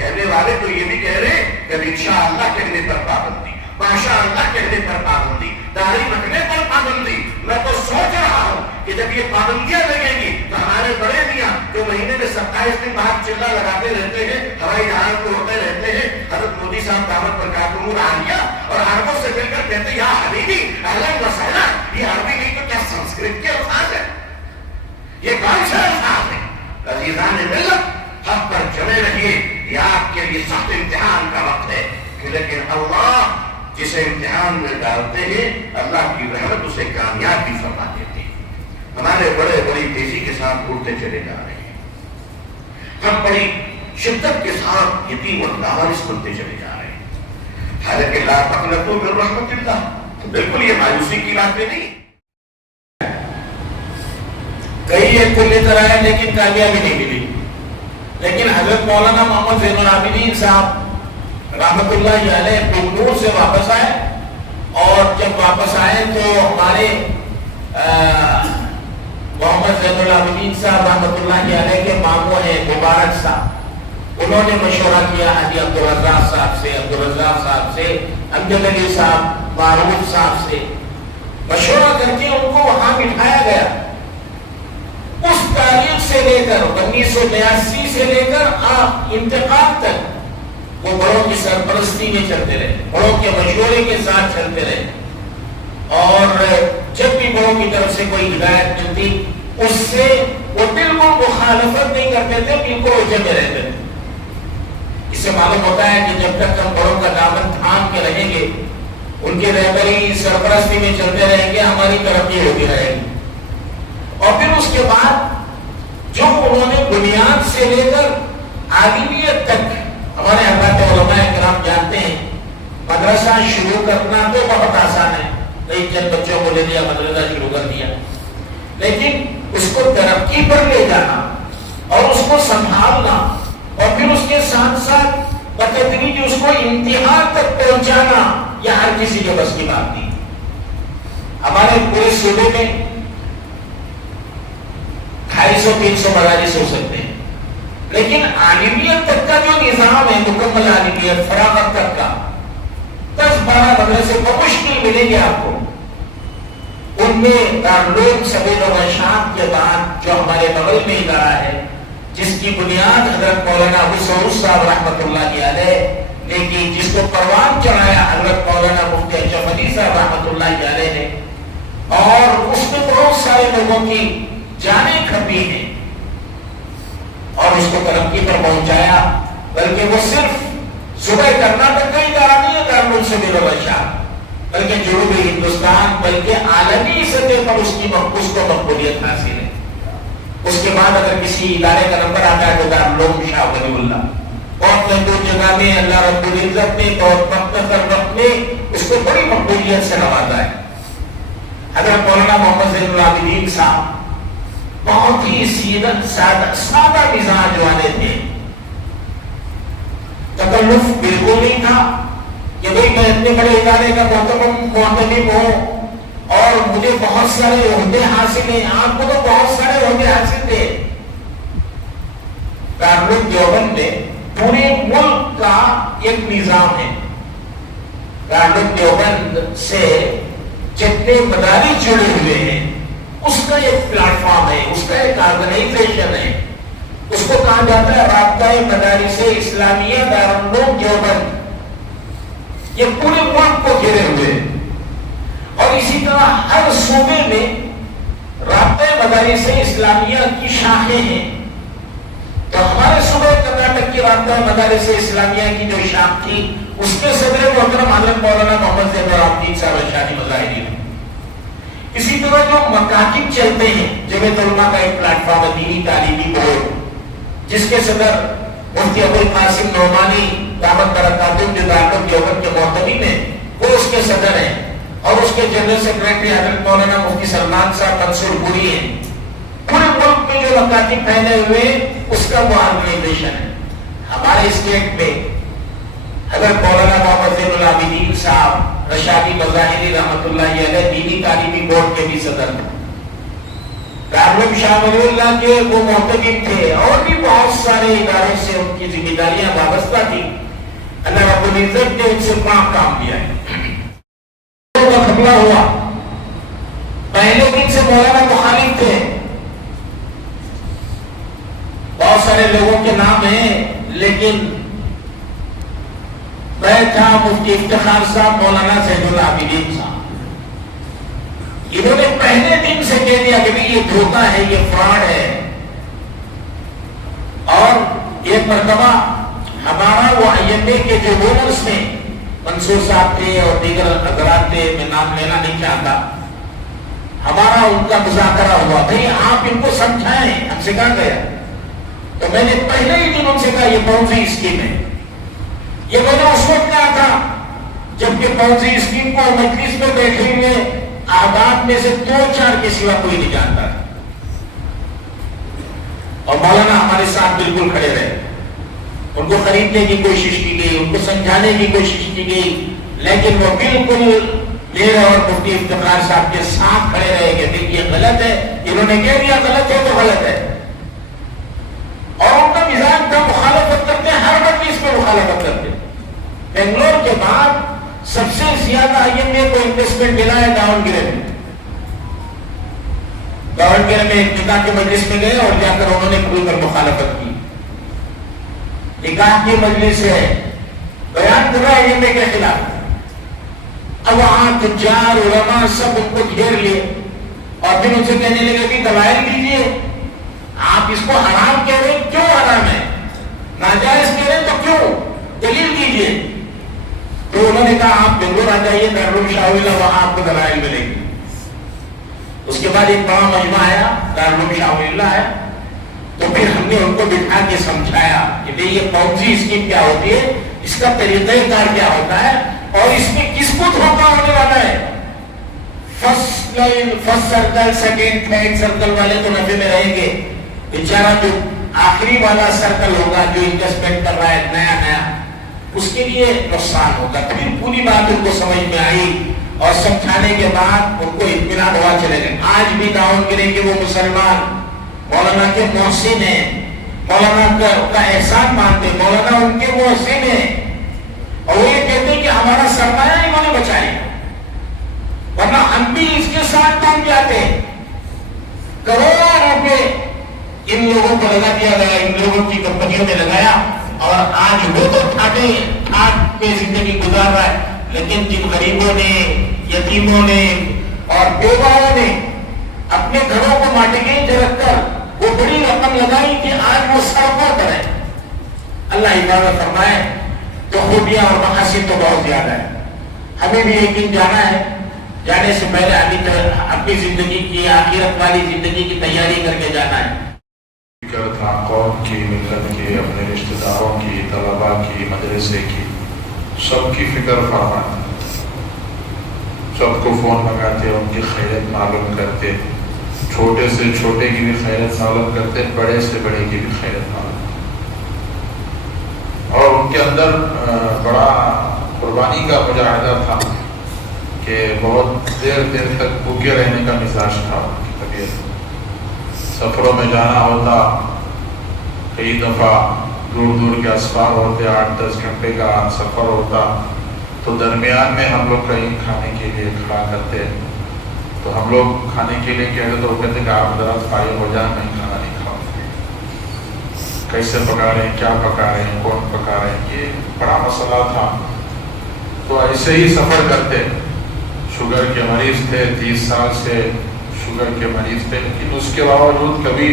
کہنے والے تو یہ بھی کہہ رہے کہ انشاءاللہ کہنے پر پابندی، ماشاءاللہ کہنے پر پابندی، داڑھی رکھنے پر پابندی۔ میں تو سوچ رہا ہوں کہ جب یہ پابندیاں لگیں گی تو ہمارے بڑے میاں جو مہینے میں 27 دن بعد چلا لگاتے رہتے ہیں، ہوائی جہاز کو ہوتے رہتے ہیں، حضرت مودی صاحب دعوت برکاتہ عالیہ اور عربوں سے مل کر کہتے ہیں یا حبیبی اہلا وسہلا، یہ عربی نہیں تو کیا سنسکرت کے الفاظ ہیں؟ یہ کون سے الفاظ ہیں؟ عزیزان ملت، حق پر جمے رہیے، یہ آپ کے لیے سخت امتحان کا وقت ہے، لیکن اللہ جسے امتحان میں ڈالتے ہیں اللہ کی رحمت اسے کامیابی فرما دیتے ہیں۔ ہمارے بڑے بڑی تیزی کے ساتھ اڑتے چلے جا رہے ہیں، ہم بڑی شدت کے ساتھ یتیم اور لاوارث بنتے چلے جا رہے ہیں، حالانکہ لا تقنطوا من رحمت اللہ، بالکل یہ مایوسی کی بات نہیں۔ کئی ایک کلی طرح ہے لیکن کامیابی نہیں ملی، لیکن حضرت مولانا محمد زین العابدین صاحب رحمت اللہ علیہ بنگلور سے واپس آئے، اور جب واپس آئے تو ہمارے محمد زین العابدین صاحب رحمت اللہ علیہ کے ماموں ہیں مبارک صاحب، انہوں نے مشورہ کیا حاجی عبدالرزاق صاحب سے، عبدالرزاق صاحب سے، امجد علی صاحب، معروف صاحب سے مشورہ کر کے ان کو وہاں بٹھایا گیا۔ اس تاریخ سے لے کر 1982 سے لے کر انتقال تک وہ بڑوں کی سرپرستی میں چلتے رہے، بڑوں کے مشورے کے ساتھ چلتے رہے، اور جب بھی بڑوں کی طرف سے کوئی ہدایت ملتی اس سے وہ بالکل مخالفت نہیں کرتے تھے، بالکل وہ جمے رہتے تھے۔ اس سے معلوم ہوتا ہے کہ جب تک ہم بڑوں کا دامن تھام کے رہیں گے، ان کے رہبری سرپرستی میں چلتے رہیں گے، ہماری ترقی ہوتی رہے گی۔ اور پھر اس کے بعد جو انہوں نے بنیاد سے لے کر عالمیت تک، ہمارے حضرات علماء کرام جانتے ہیں مدرسہ شروع کرنا تو بہت آسان ہے، کئی چند بچوں کو لے لیا مدرسہ شروع کر دیا، لیکن اس کو ترقی پر لے جانا اور اس کو سنبھالنا اور پھر اس کے ساتھ ساتھ بتدریج اس کو انتہا تک پہنچانا، یہ ہر کسی کے بس کی بات نہیں۔ ہمارے پورے صوبے میں 250-300 مدارس ہو سکتے ہیں، لیکن عالمیت تک کا جو نظام ہے، مکمل عالمیت فراغت تک کا 10-12 مدرسے بمشکل ملیں گے آپ کو۔ ان میں دارالعلوم سبیل الرشاد کے بعد جو ہمارے بغل میں ادارہ ہے، جس کی بنیاد حضرت مولانا ابو سعود صاحب رحمۃ اللہ علیہ نے کی، جس کو پروان چڑھایا حضرت مولانا مفتی اشرف علی صاحب رحمۃ اللہ علیہ نے، اور اس میں بہت سارے لوگوں کی جانیں کھپی ہیں اور اس کو ترقی پر پہنچایا، بلکہ وہ صرف صوبہ کرناٹک کا ادارہ نہیں ہے دارالعلوم سبیل الرشاد، بلکہ جنوبی ہندوستان بلکہ عالمی سطح پر اس کو مقبولیت حاصل ہے۔ اس کے بعد اگر کسی ادارے کا نمبر آتا ہے تو دارالعلوم شاہ ولی اللہ، بہت محدود جگہ میں اللہ رب العزت نے بہت مختصر وقت میں اس کو بڑی مقبولیت سے نوازا ہے۔ حضرت مولانا محمد زین العابدین صاحب بہت ہی سادہ مزاج والے تھے، تکلف بالکل نہیں تھا کہ بھئی میں اتنے بڑے ادارے کا معتمد ہوں اور مجھے بہت سارے عہدے حاصل ہیں۔ آپ کو تو بہت سارے عہدے حاصل تھے۔ دارالعلوم دیوبند میں پورے ملک کا ایک نظام ہے، دارالعلوم دیوبند سے جتنے مدارس جڑے ہوئے ہیں اس کا ایک پلیٹ فارم ہے، اس کا ایک آرگنائزیشن ہے، اس کو کہا جاتا ہے رابطہ مدارس اسلامیہ دارالعلوم دیوبند۔ یہ پورے ملک کو گھیرے ہوئے، اور اسی طرح ہر صوبے میں رابطہ مدارس اسلامیہ کی شاخیں ہیں۔ تو ہمارے صوبے کرناٹک کی رابطہ مدارس اسلامیہ کی جو شاخ تھی، اس کے صدر محترم حضرت مولانا محمد زین العابدین صاحب ارشادی مظاہری ہیں۔ اسی طرح جو مکاتب چلتے ہیں، جمعیت علماء کا ایک پلیٹ فارم ہے، دینی تعلیمی بورڈ، جس کے صدر مفتی ابو القاسم نعمانی دامت برکاتہم جو دارالعلوم دیوبند کے معتمد ہیں، وہ اس کے صدر ہیں، اور اس کے جنرل سیکریٹری حضرت مولانا مفتی سلمان صاحب منصور پوری ہیں۔ پورے ملک میں جو مکاتب پھیلے ہوئے اس کا وہ آرگنائزیشن ہے۔ ہمارے اسٹیٹ میں حضرت مولانا محمد زین العابدین صاحب رشادی مظاہری رحمۃ اللہ علیہ دینی تعلیمی بورڈ کے بھی صدر ہیں۔ دارالعلوم شاہ ولی اللہ کے وہ محتمم تھے اور بھی بہت سارے ادارے سے ان کی ذمہ داریاں وابستہ تھی. اللہ رب العزت نے ان سے 5 کام دیا ہے. قبلہ ہوا. پہلے دن سے مولانا مخالف تھے. بہت سارے لوگوں کے نام ہیں لیکن میں تھا مفتی افتخار صاحب, مولانا زین العابدین صاحب. انہوں نے پہلے دن سے کہہ دیا کہ یہ دھوکہ ہے, یہ فراڈ ہے. اور ایک مرتبہ ہمارا وہ ائمے کے جو رولرز تھے, منصور صاحب تھے اور دیگر حضرات تھے, میں نام لینا نہیں چاہتا, ہمارا ان کا مذاکرہ ہوا. بھئی آپ ان کو سمجھائیں, ہم سے کہا گیا. تو میں نے پہلے ہی دن ان سے کہا یہ پونزی اسکیم ہے. یہ میں نے اس وقت کہا تھا جبکہ پونزی اسکیم کو مجلس میں بیٹھے ہوئے آداب میں سے 2-4 کے سوا کوئی نہیں جانتا. اور مولانا ہمارے ساتھ بالکل کھڑے رہے. ان کو خریدنے کی کوشش کی گئی, ان کو سمجھانے کی کوشش کی گئی, لیکن وہ بالکل میرے اور مفتی افتخار صاحب کے ساتھ کھڑے رہے کہ یہ غلط ہے. انہوں نے کہہ دیا غلط ہے تو غلط ہے. اور ان کا مزاج تھا مخالفت کرتے ہیں, ہر مجلس میں مخالفت کرتے ہیں. بنگلور کے بعد سب سے زیادہ آئیے کو انویسٹمنٹ ملا ہے داونگرے میں. داونگرے میں ایک نکاح کے مجلس میں گئے اور جا کر انہوں نے کھل کر مخالفت کی. نکاح کی مجلس ہے, بیان کر رہا ہے آئیے کے خلاف. اب وہاں تجار علماء سب ان کو گھیر لیے اور پھر ان سے کہنے لگے کہ دلائل دیجیے, آپ اس کو حرام کہہ رہے ہیں, کیوں حرام ہے؟ ناجائز کہہ رہے ہیں تو کیوں؟ دلیل دیجیے. تو انہوں نے کہا آپ بنگلور آ جائیے, دارالعلوم شاہ ولی اللہ, وہاں آپ کو دلائل ملیں گے. اس کے بعد ایک بڑا مجمع آیا, دارالعلوم شاہ ولی اللہ ہے. تو پھر ہم نے ان کو بٹھا کے سمجھایا کہ یہ پونزی اسکیم کیا ہوتی ہے, اس کا طریقہ کار کیا ہوتا ہے اور اس میں کس کو دھوکہ ہونے والا ہے. First circle, second, third circle والے تو نفع میں رہیں گے, بیچارہ جو آخری والا سرکل ہوگا جو انویسٹمنٹ کر رہا ہے نیا اس کے لیے نقصان ہوگا. پھر پوری بات ان کو سمجھ میں آئی اور سمجھانے کے بعد ان کو اطمینان ہوا. چلے گئے. آج بھی داون کریں کہ وہ مسلمان مولانا کے محسن ہیں, مولانا کا احسان مانتے, مولانا ان کے محسن ہیں, اور وہ یہ کہتے ہیں کہ ہمارا سرمایہ انہوں نے بچایا, ورنہ ہم بھی اس کے ساتھ ڈوب جاتے. کروڑوں روپے ان لوگوں کو لگا دیا گیا, ان لوگوں کی کمپنیوں میں لگایا, اور آج وہ تو ٹھاٹ پہ زندگی گزار رہا ہے. لیکن جن غریبوں نے, یتیموں نے اور بیواؤں نے اپنے گھروں کو ماٹی کے رکھ کر وہ بڑی رقم لگائی کہ آج وہ سڑکوں پر ہے. اللہ حفاظت فرمائے. تو خوبیاں اور مقاصد تو بہت زیادہ ہے. ہمیں بھی ایک دن جانا ہے, جانے سے پہلے اپنی زندگی کی, آخرت والی زندگی کی تیاری کر کے جانا ہے. فکر تھا قوم کی, ملت کی, اپنے رشتہ داروں کی, طلباء کی, مدرسے کی, سب کی فکر فرمانا. سب کو فون لگاتے, ان کی خیریت معلوم کرتے, چھوٹے سے چھوٹے کی بھی خیریت معلوم کرتے, بڑے سے بڑے کی بھی خیریت معلوم کرتے. اور ان کے اندر بڑا قربانی کا مجاہدہ تھا کہ بہت دیر تک بھوکے رہنے کا مزاج تھا ان کی طبیعت. سفروں میں جانا ہوتا, کئی دفعہ دور کے اسفار ہوتے, 8-10 گھنٹے کا سفر ہوتا, تو درمیان میں ہم لوگ کہیں کھانے کے لیے کھڑا کرتے. تو ہم لوگ کھانے کے لیے کہتے تو وہ کہتے کہ آپ ذرا فارغ ہو جائیں, میں کھانا نہیں کھاؤں. کیسے پکا رہے ہیں, کیا پکا رہے ہیں, کون پکا رہے ہیں, یہ بڑا مسئلہ تھا. تو ایسے ہی سفر کرتے. شوگر کے مریض تھے, 30 سال سے شوگر کے مریض تھے, لیکن اس کے باوجود کبھی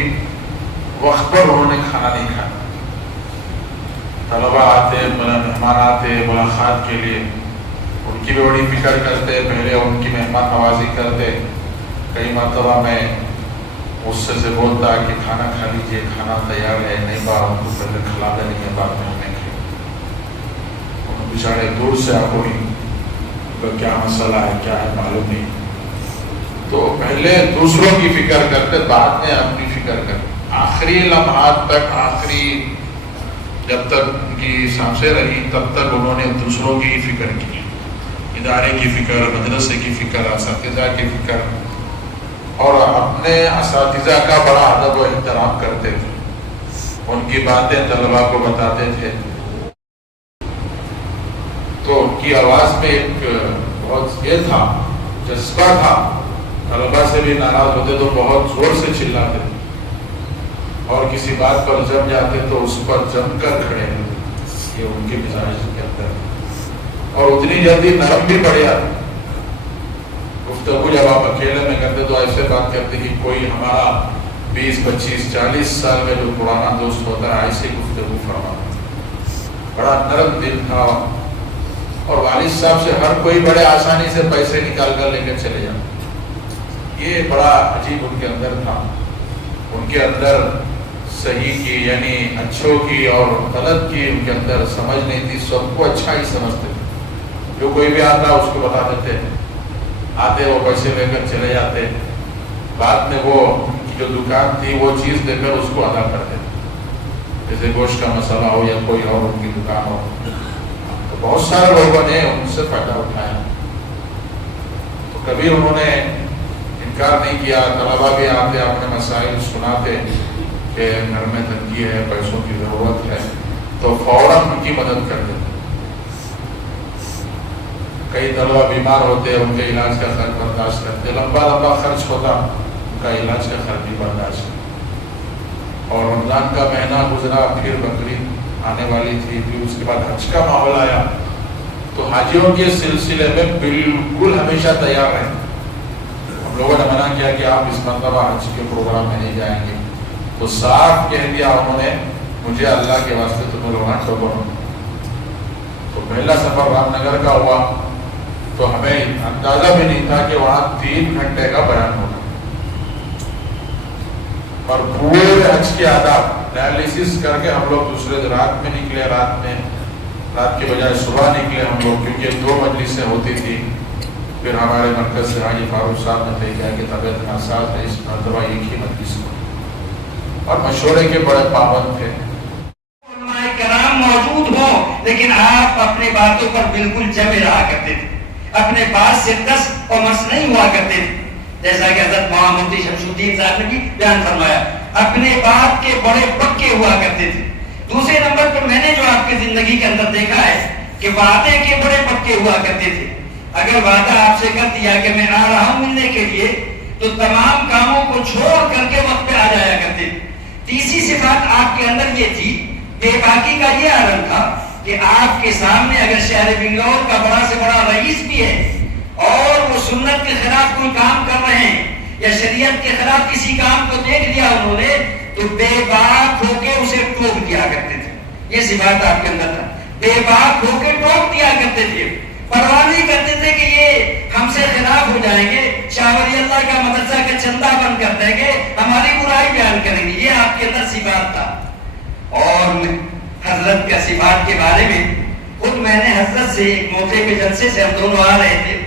وقت پر انہوں نے کھانا نہیں کھایا. طلبا آتے, مہمان آتے ملاقات کے لیے, ان کی بھی بڑی فکر کرتے, پہلے ان کی مہمان نوازی کرتے. کئی مرتبہ میں غصے سے بولتا کہ کھانا کھا لیجیے, کھانا تیار ہے, نہیں بار ان کو پہلے کھلا دینے کے بعد میں ہمیں کھائیں. انہوں بیچارے دور سے آپ کو کیا مسئلہ ہے, کیا ہے معلوم نہیں. تو پہلے دوسروں کی فکر کرتے, بعد میں اپنی فکر کرتے. آخری لمحات تک, آخری جب تک ان کی سانسیں رہی تب تک انہوں نے دوسروں کی فکر کی, ادارے کی فکر, مدرسے کی فکر, اساتذہ کی فکر. اور اپنے اساتذہ کا بڑا ادب و احترام کرتے تھے، ان کی باتیں طلبا کو بتاتے تھے. تو ان کی آواز میں ایک بہت یہ تھا، جذبہ تھا. طلبا سے بھی ناراض ہوتے تو بہت زور سے چلاتے، اور کسی بات پر جم جاتے تو اس پر جم کر کھڑے ہوتے. یہ ان کے مزاج کے اندر. اور اتنی جلدی نرم بھی پڑ جاتے. گفتگو جب آپ اکیلے میں کرتے تو ایسے بات کرتے کہ کوئی ہمارا 20 25 40 سال میں جو پرانا دوست ہوتا ہے ایسے گفتگو فرماتا. بڑا نرم دل تھا. اور والد صاحب سے ہر کوئی بڑے آسانی سے پیسے نکال کر لے کر چلے جاتے. یہ بڑا عجیب ان کے اندر تھا. ان کے اندر صحیح کی یعنی اچھوں کی اور غلط کی ان کے اندر سمجھ نہیں تھی. سب کو اچھا ہی سمجھتے تھے. جو کوئی بھی آتا اس کو بتا دیتے، آتے وہ پیسے لے کر چلے جاتے. بعد میں وہ جو دکان تھی وہ چیز دے کر اس کو ادا کرتے تھے. جیسے گوشت کا مسئلہ ہو یا کوئی اور ان کی دکان ہو. تو بہت سارے لوگوں نے ان سے فائدہ اٹھایا. تو کبھی انہوں نے انکار نہیں کیا. طلبا بھی آتے اپنے مسائل سناتے کہ گھر میں تنگی ہے، پیسوں کی ضرورت ہے، تو فوراً ان کی مدد کر دیتے. کئی طلبا بیمار ہوتے، ان کے علاج کا خرچ برداشت کرتے. لمبا خرچ ہوتا، ان کا علاج کا خرچ بھی برداشت. اور رمضان کا مہینہ گزرا، پھر بقرعید آنے والی تھی، پھر اس کے بعد حج کا ماحول آیا. تو حاجیوں کے سلسلے میں بالکل ہمیشہ تیار رہے. ہم لوگوں نے منع کیا کہ آپ اس مرتبہ حج کے پروگرام میں نہیں جائیں گے. تو صاف کہہ دیا انہوں نے، مجھے اللہ کے واسطے تمہیں رونا ٹوکو. تو پہلا سفر رام نگر کا ہوا تو ہمیں اندازہ بھی نہیں تھا کہ وہاں 3 گھنٹے کا بیان ہوگا. اور پورے حج کے آداب ڈائلیسس کر کے ہم لوگ دوسرے دن رات میں نکلے. رات کے بجائے صبح نکلے ہم لوگ، کیونکہ 2 مجلسیں ہوتی تھی. پھر ہمارے مرکز سے حاجی فاروق صاحب نے طے کیا کہ طبیعت ناساز ہے، اس مرتبہ ایک ہی مجلس کو. اور مشورے کے بڑے پابند تھے. علماء کرام موجود ہوں لیکن آپ اپنے باتوں پر بالکل جمے رہا کرتے تھے. اپنے بات سے دس اور مس نہیں ہوا کرتے تھے. جیسا کہ حضرت مولانا مفتی شمس الدین صاحب نے بھی بیان فرمایا، اپنے بات کے بڑے پکے ہوا کرتے تھے. دوسرے نمبر پر میں نے جو آپ کی زندگی کے اندر دیکھا ہے کہ وعدے کے بڑے پکے ہوا کرتے تھے. اگر وعدہ آپ سے کر دیا کہ میں آ رہا ہوں ملنے کے لیے تو تمام کاموں کو چھوڑ کر کے وقت پہ آ جایا کرتے تھے. تیسری صفات آپ کے اندر یہ تھی، بے باکی کا یہ عالم تھا کہ آپ کے سامنے اگر شہر بنگلور کا بڑا سے بڑا رئیس بھی ہے اور وہ سنت کے خلاف کوئی کام کر رہے ہیں یا شریعت کے خلاف کسی کام کو دیکھ لیا انہوں نے تو بے باک ہو کے اسے ٹوک دیا کرتے تھے. یہ صفات آپ کے اندر تھا. بے باک ہو کے ٹوک دیا کرتے تھے. پرواہ نہیں کرتے تھے کہ یہ ہم سے خلاف ہو جائیں گے، شاہ ولی اللہ کا مدرسہ کا چندہ بند کر دیں گے، ہماری برائی بیان کریں گے. یہ آپ کے اندر صفات تھا. اور حضرت کا صفات کے بارے میں خود میں نے حضرت سے ایک موقع پہ جلسے سے ہم دونوں آ رہے تھے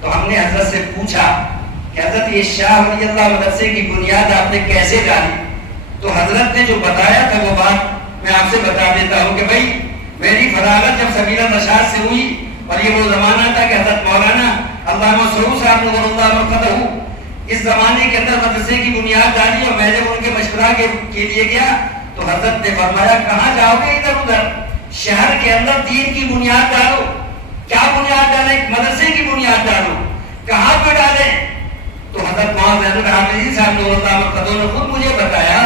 تو ہم نے حضرت سے پوچھا کہ حضرت یہ شاہ ولی اللہ مدرسے کی بنیاد آپ نے کیسے ڈالی؟ تو حضرت نے جو بتایا تھا وہ بات میں آپ سے بتا دیتا ہوں کہ بھائی میری فراغت جب سبیل الرشاد سے ہوئی اور یہ وہ زمانہ تھا کہ حضرت مولانا علامہ مسعود صاحب نور اللہ مرقدہ اس زمانے کے اندر مدرسے کی بنیاد ڈالی اور میں جب ان کے مشورہ کے لیے گیا تو حضرت نے فرمایا کہاں جاؤ گے ادھر ادھر، شہر کے اندر دین کی بنیاد ڈالو. کیا بنیاد ڈالیں؟ مدرسے کی بنیاد ڈالو. کہاں پہ ڈالیں؟ تو حضرت مولانا زین العابدین صاحب نور اللہ مرقدہ نے خود مجھے بتایا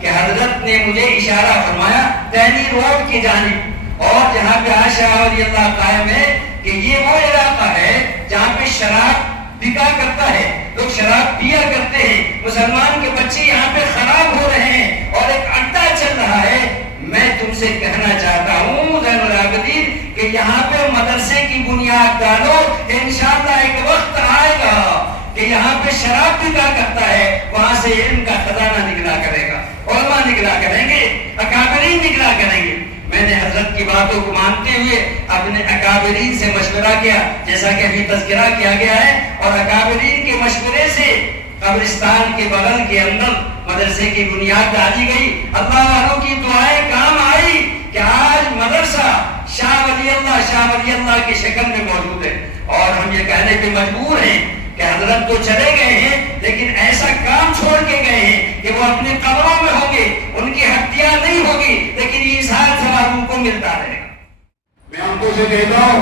کہ حضرت نے مجھے اشارہ فرمایا دہلی روڈ کی جانب، اور جہاں پہ شاہ ولی اللہ قائم ہے کہ یہ وہ علاقہ ہے جہاں پہ شراب بکا کرتا ہے، لوگ شراب پیا کرتے ہیں، مسلمان کے بچے یہاں پہ خراب ہو رہے ہیں اور ایک اڈا چل رہا ہے. میں تم سے کہنا چاہتا ہوں زین العابدین کہ یہاں پہ مدرسے کی بنیاد ڈالو. انشاءاللہ ایک وقت آئے گا کہ یہاں پہ شراب بکا کرتا ہے، وہاں سے علم کا خزانہ نکلا کرے گا، علماء نکلا کریں گے، اکابرین نکلا کریں گے. میں نے حضرت کی باتوں کو مانتے ہوئے اپنے اکابرین سے مشورہ کیا جیسا کہ ابھی تذکرہ کیا گیا ہے، اور اکابرین کے مشورے سے قبرستان کے بغل کے اندر مدرسے کی بنیاد ڈالی گئی. اللہ والوں کی دعائیں کام آئی کہ آج مدرسہ شاہ ولی اللہ کی شکل میں موجود ہے. اور ہم یہ کہنے پہ مجبور ہیں کہ حضرت تو چلے گئے ہیں لیکن ایسا کام چھوڑ کے گئے ہیں کہ وہ اپنے قبروں میں ہوں گے، ان کی ہڈیاں نہیں ہوگی، لیکن یہ انسان سوال ان کو ملتا رہے گا۔ میں آپ کو سے کہتا ہوں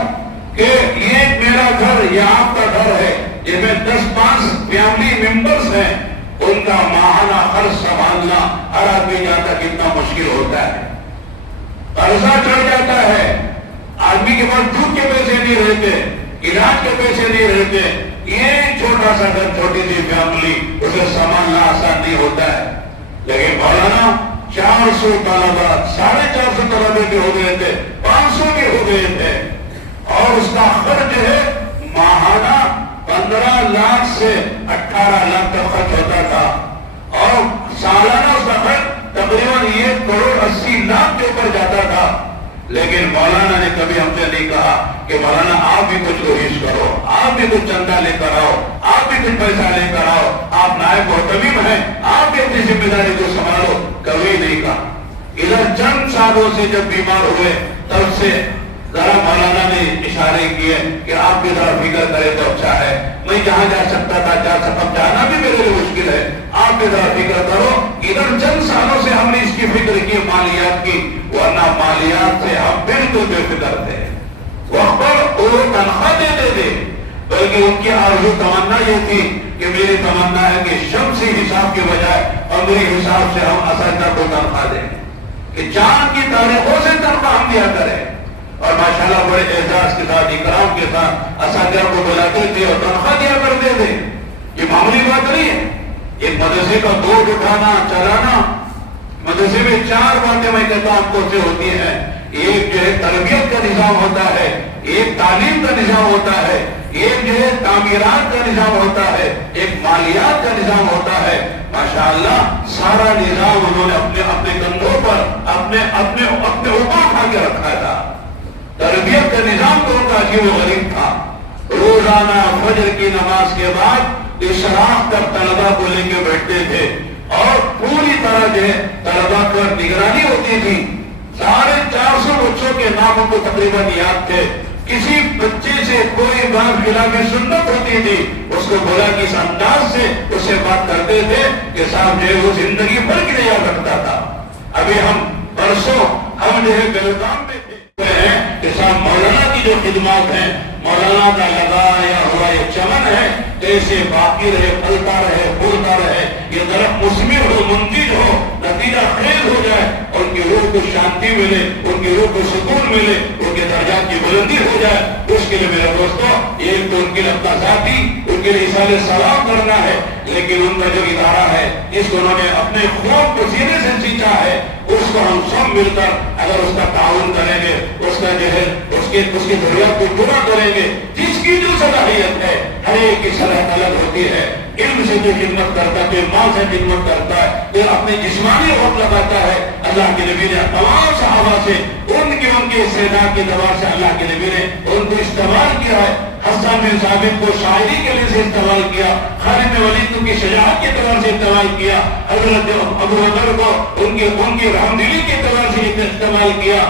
کہ یہ میرا گھر، یہ آپ کا گھر ہے، جس میں 10-5 فیملی ممبرز ہیں، ان کا ماہانہ خرچ سنبھالنا ہر آدمی جانتا کتنا مشکل ہوتا ہے۔ قرضہ چڑھ جاتا ہے، آدمی کے پاس دودھ کے پیسے نہیں رہتے، علاج کے پیسے نہیں رہتے، یہ چھوٹا سا گھر، چھوٹی سی فیملی، اسے سنبھالنا آسان نہیں ہوتا ہے۔ لیکن مولانا 400 طلبہ، 450 طلبے بھی ہو گئے تھے، 500 بھی ہو گئے تھے، اور اس کا خرچ ہے ماہانہ 15 لاکھ سے 18 لاکھ تک خرچ ہوتا تھا، اور سالانہ اس کا خرچ تقریباً 1 کروڑ 80 لاکھ کے اوپر جاتا تھا۔ لیکن مولانا نے کبھی ہم سے نہیں کہا کہ مولانا آپ بھی کچھ کوشش کرو، آپ بھی کچھ چندہ لے کر آؤ، آپ بھی کچھ پیسہ لے کر آؤ، آپ نائب محتمم ہیں، آپ بھی اپنی ذمہ داری کو سنبھالو، کبھی نہیں کہا۔ ادھر چند سالوں سے جب بیمار ہوئے تب سے ذرا مولانا نے اشارے کیے کہ آپ بھی ذرا فکر کرے تو اچھا ہے، میں جہاں جا سکتا تھا جا سکتا، جانا بھی میرے لیے مشکل ہے، آپ بھی ذرا فکر کرو۔ ادھر چند سالوں سے ہم نے اس کی فکر کی، مالیات کی، ورنہ مالیات سے ہم بالکل بے فکر تھے، وقت پر وہ تنخواہ دیتے تھے، بلکہ ان کی آرزو تمنا یہ تھی کہ میری تمنا ہے کہ شمسی حساب کے بجائے عمری حساب سے ہم اساتذہ کو تنخواہ دیں، کہ چاند کی تاریخوں سے تنخواہ ہم دیا کریں۔ اور ماشاءاللہ بڑے اعزاز کے ساتھ، اکرام کے ساتھ اساتذہ کو بلاتے تھے اور تنخواہ دیا کرتے تھے۔ یہ معمولی بات نہیں ہے، ایک مدرسے کا بوجھ اٹھانا، چلانا، مدرسے میں 4 باتیں میں کہتا ہوں آپ کو سے ہوتی ہیں، ایک جو ہے تربیت کا نظام ہوتا ہے، ایک تعلیم کا نظام ہوتا ہے، ایک جو ہے تعمیرات کا نظام ہوتا ہے، ایک مالیات کا نظام ہوتا ہے۔ ماشاءاللہ سارا نظام انہوں نے اپنے کندھوں پر اپنے اوپر اٹھا کے رکھا تھا۔ تربیت کا نظام تو ان کا عجیب و غریب تھا۔ روزانہ فجر کی نماز کے بعد اشراق تک طلبہ کو لے کے بیٹھتے تھے، اور پوری طرح جو ہے طلبہ پر نگرانی ہوتی تھی۔ 450 بچوں کے نام ان کو تقریباً یاد تھے۔ کسی بچے سے کوئی بات خلاف سنت ہوتی تھی، اس کو بولا کہ اس انداز سے اس سے بات کرتے تھے کہ صاحب جو ہے وہ زندگی بھر کے لیے یاد رکھتا تھا۔ ابھی ہم پرسوں ہم جو ہے بیلگام میں تھے کہ صاحب مولانا کی جو خدمات ہیں، مولانا کا لگایا ہوا یہ چمن ہے، کیسے باقی رہے، پھلتا رہے، پھولتا رہے، یہ درخت مثمر ہو، منتج ہو، نتیجہ خیز ہو جائے، ان کی روح کو شانتی ملے، ان کی روح کو سکون ملے، ان کے درجات کی بلندی ہو جائے۔ اس کے لیے میرے دوستوں، ایک تو ان کے لیے اپنا ذاتی ان کے لیے اصالہ ثواب کرنا ہے، لیکن ان کا جو ادارہ ہے جس کو انہوں نے اپنے خواب کو سینے سے سینچا ہے، اس کو ہم سب مل کر اگر اس کا تعاون کریں گے، اس کا جو ہے اس کی ضرورت کو پورا کریں گے، جس کی جو صلاحیت ہے، ہر ایک کی صلاحیت الگ ہوتی ہے۔ علم سے جو خدمت کرتا ہے، جو مال سے خدمت کرتا ہے، جو اپنے جسمانی وقت لگاتا ہے، اللہ کے نبی نے تمام صحابہ سے ان کے استعداد کے اعتبار سے اللہ کے نبی نے ان کو استعمال کیا ہے۔ حسن بن ثابت کو شاعری کے لیے سے استعمال کیا، خالد بن ولید کو شجاعت کے اعتبار سے استعمال کیا، حضرت ابو بکر کو ان کی رحمدلی کے اعتبار سے استعمال کیا۔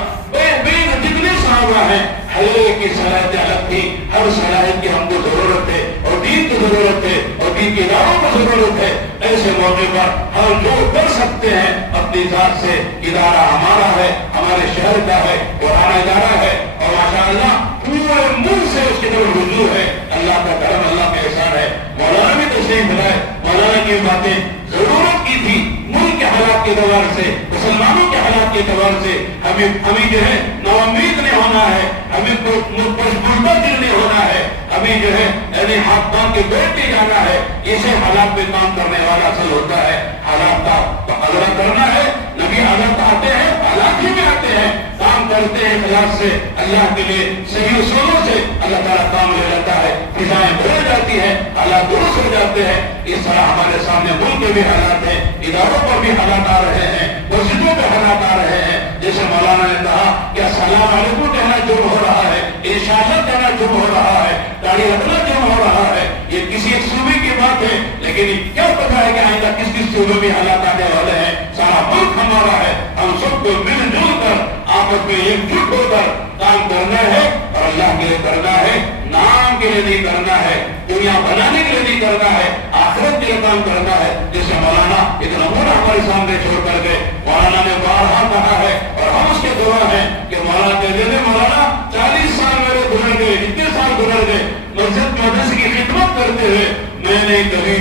جتنے صحابہ ہیں ہر ایک کی صلاحیت الگ تھی، ہر صلاحیت کی ہم کو ضرورت ہے، اور دین کی ضرورت ہے، اور دین کے اداروں کو ضرورت ہے۔ ایسے موقع پر ہم جو کر سکتے ہیں اپنی ذات سے، ادارہ ہمارا ہے، ہمارے شہر کا ہے، قرآن ادارہ ہے، اور ماشاءاللہ پورے ملک سے اس کی طرف رجوع ہے۔ اللہ کا کرم، اللہ کا احسان ہے۔ مولانا بھی تشریف لائے، مولانا کی باتیں ضرورت کی تھی، ملک کے حالات کے اعتبار سے، مسلمانوں کے حالات کے اعتبار سے ہمیں جو ہے نوامید نہیں ہونا ہے، ہمیں پرسپردہ دل نہیں ہونا ہے، ہمیں جو ہے یعنی ہاتھ باندھ کے بیٹھ نہیں جانا ہے۔ اسے حالات میں کام کرنے والا اصل ہوتا ہے۔ حالات کا مقابلہ کرنا ہے، نبی حالات آتے ہیں، حالات ہی میں آتے ہیں، کام کرتے ہیں اخلاص سے، اللہ کے لیے صحیح اصولوں سے، اللہ تعالیٰ کام لے لیتا ہے، فضائیں بدل جاتی ہیں، حالات درست ہو جاتے ہیں۔ اس طرح ہمارے سامنے ملک کے بھی حالات ہیں، اداروں پر بھی حالات آ رہے ہیں، مسجدوں پہ حالات آ رہے ہیں۔ جیسے مولانا نے کہا کہ السلام علیکم کہنا جرم ہو رہا ہے، انشاءاللہ کہنا جرم ہو رہا ہے، داڑھی رکھنا جرم ہو رہا ہے، یہ کسی ایک صوبے کی بات ہے، لیکن کیا پتا ہے کہ آئندہ کس کس صوبے میں حالات آنے والے ہیں۔ سارا ملک ہمارا ہے، ہم سب کو مل جل کر آپس میں ایک جٹ ہو کر کام کرنا ہے، اور اللہ کے لیے کرنا ہے۔ نام کے لیے نہیں کرنا ہے, دنیا بنانے کے لیے نہیں کرنا ہے, آخرت کے لیے کام کرنا ہے. جیسے مولانا ایک نمونہ ہمارے سامنے چھوڑ کر گئے. مولانا نے بارہا کہا ہے اور ہم اس کے گواہ ہیں کہ مولانا کہتے تھے, مولانا 40 سال میرے گزر گئے, اتنے سال گزر گئے مسجد مدرسے کی خدمت کرتے ہوئے, میں نے کبھی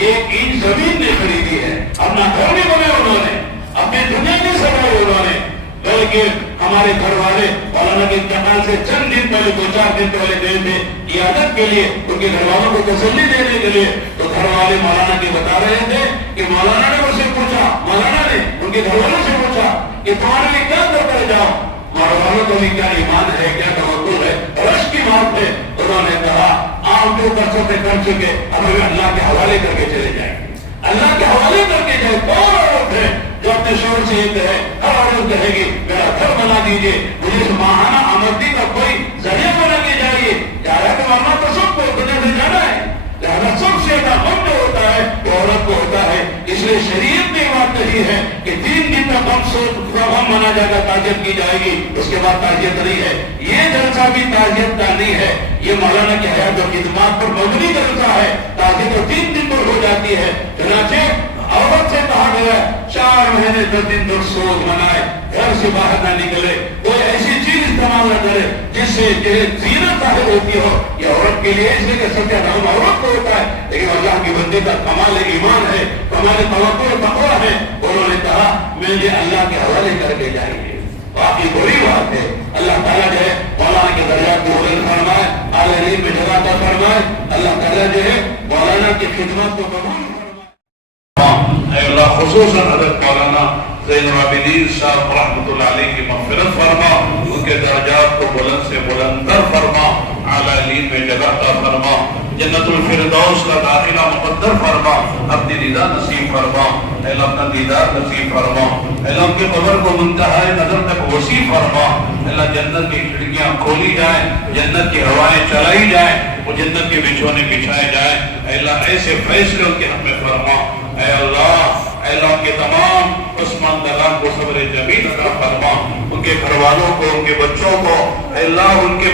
ایک انچ زمین نہیں خریدی ہے, اپنا گھر نہیں بنے انہوں نے, اپنی دنیا نہیں سجائی انہوں نے, بلکہ ہمارے گھر والے مولانا کے انتقال سے چند دن پہلے 2-4 دن پہلے گئے تھے عیادت کے لیے, ان کے گھر والوں کو تسلی دینے کے لیے. تو گھر والے مولانا کے بتا رہے تھے کہ مولانا نے مجھ سے پوچھا, مولانا نے ان کے گھر والوں سے پوچھا کہ تمہارے لیے کیا کر کر جاؤ, گھر والوں کو بھی کیا ایمان ہے, کیا توکل ہے, رش کی بات ہے. انہوں نے کہا آپ جو کر سکتے کر چکے, اب ہمیں اللہ کے حوالے کر کے چلے جائیں, اللہ کے حوالے کر کے جائے. کون عورت ہے جو اپنے شوہر سے یہ کہے, ہر عورت کہے گی میرا گھر بنا دیجیے, مجھے اس ماہانہ آمدنی کا کوئی ذریعہ بنا کے جائیے. چاہے تو ورنہ تو سب کو دنیا سے جانا ہے, لہذا سب سے زیادہ غم جو ہوتا ہے وہ عورت کو ہوتا ہے. اس لیے شریعت نے بات کہی ہے کہ 3 دن کا غم منا جائے گا, تعزیت کی جائے گی, اس کے بعد تعزیت نہیں ہے. یہ جلسہ بھی تعزیت کا نہیں ہے, یہ مولانا کی حیات اور خدمات پر مبنی جلسہ ہے. تعزیت تو 3 دن پر ہو جاتی ہے. چنانچہ عورت سے کہا گیا 4 مہینے 10 دن تک سوگ منائے, گھر سے باہر نہ نکلے, کوئی ایسی چیز استعمال نہ کرے جس سے زینت ظاہر ہوتی ہو. یہ عورت کے لیے اس لیے کہ سب نام عورت کو ہوتا ہے, لیکن اللہ کی بندے کا کمال ایمان ہے, کمال توکل و تقویٰ ہے. انہوں نے کہا مجھے اللہ کے حوالے کر کے جائیے. باقی بڑی بات ہے, اللہ تعالیٰ جو ہے مولانا کے درجات کو بلند فرمائے, اعلیٰ علم میں جگہ عطا فرمائے. اللہ تعالیٰ جو ہے مولانا کی خدمت کو قبول فرمائے. اے اللہ خصوصاً حضرت مولانا زین العابدین صاحب رحمۃ اللہ علیہ کی مغفرت فرما, ان کے درجات کو بلند سے بلند تر فرما, اعلیٰ علم میں جگہ عطا فرما, جنت الفردوس کا داخلہ مقدر فرما, اپنی رضا نصیب فرما. اے اللہ اپنا دیدار نصیب فرما. اے اللہ ان کے قبر کو منتہائے نظر تک وسیع فرما. اے اللہ جنت کی کھڑکیاں کھولی جائیں, جنت کی ہوائیں چلائی جائیں, وہ جنت کے بچھونے بچھائے جائیں. اے اللہ ایسے فیصلے ان کے حق میں فرما. اے اللہ ان کے تمام عثمان کو صبر جمیل عطا فرما, ان کے گھر والوں کو, ان کے بچوں کو, اے اللہ ان کے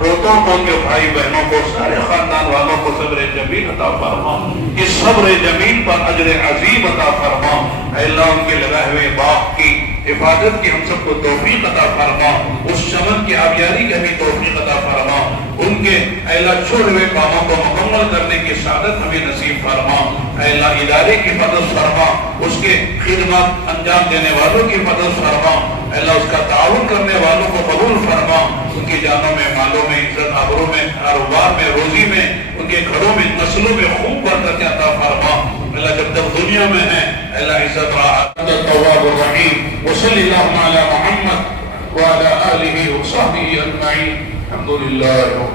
روتوں کو, ان کے بھائی بہنوں کو, سارے خاندان والوں کو صبر جمیل عطا فرما. اس صبر جمیل پر اجر عظیم عطا فرما. اے اللہ ان کے لگائے ہوئے باغ کی حفاظت کی ہم سب کو توفیق عطا فرما, اس چمن کی آبیاری کا بھی توفیق عطا فرما. ان کے اے اللہ چھوڑے ہوئے کاموں کو مکمل کرنے کی سعادت ہمیں نصیب فرما. اے اللہ ادارے کی مدد فرما, اس کے خدمات انجام دینے والوں کی مدد فرما. اے اللہ اس کا تعاون کرنے والوں کو قبول فرما. ان کی جانوں میں, مالوں میں, عزت آبروں میں, کاروبار میں, روزی میں, ان کے گھروں میں, نسلوں میں خوب برکت عطا فرما. اللہ جب تک دنیا میں ہے اللہ عزت راحت. التواب الرحیم وصلی اللہ علی محمد وعلی آلہ وصحبہ اجمعین. الحمدللہ.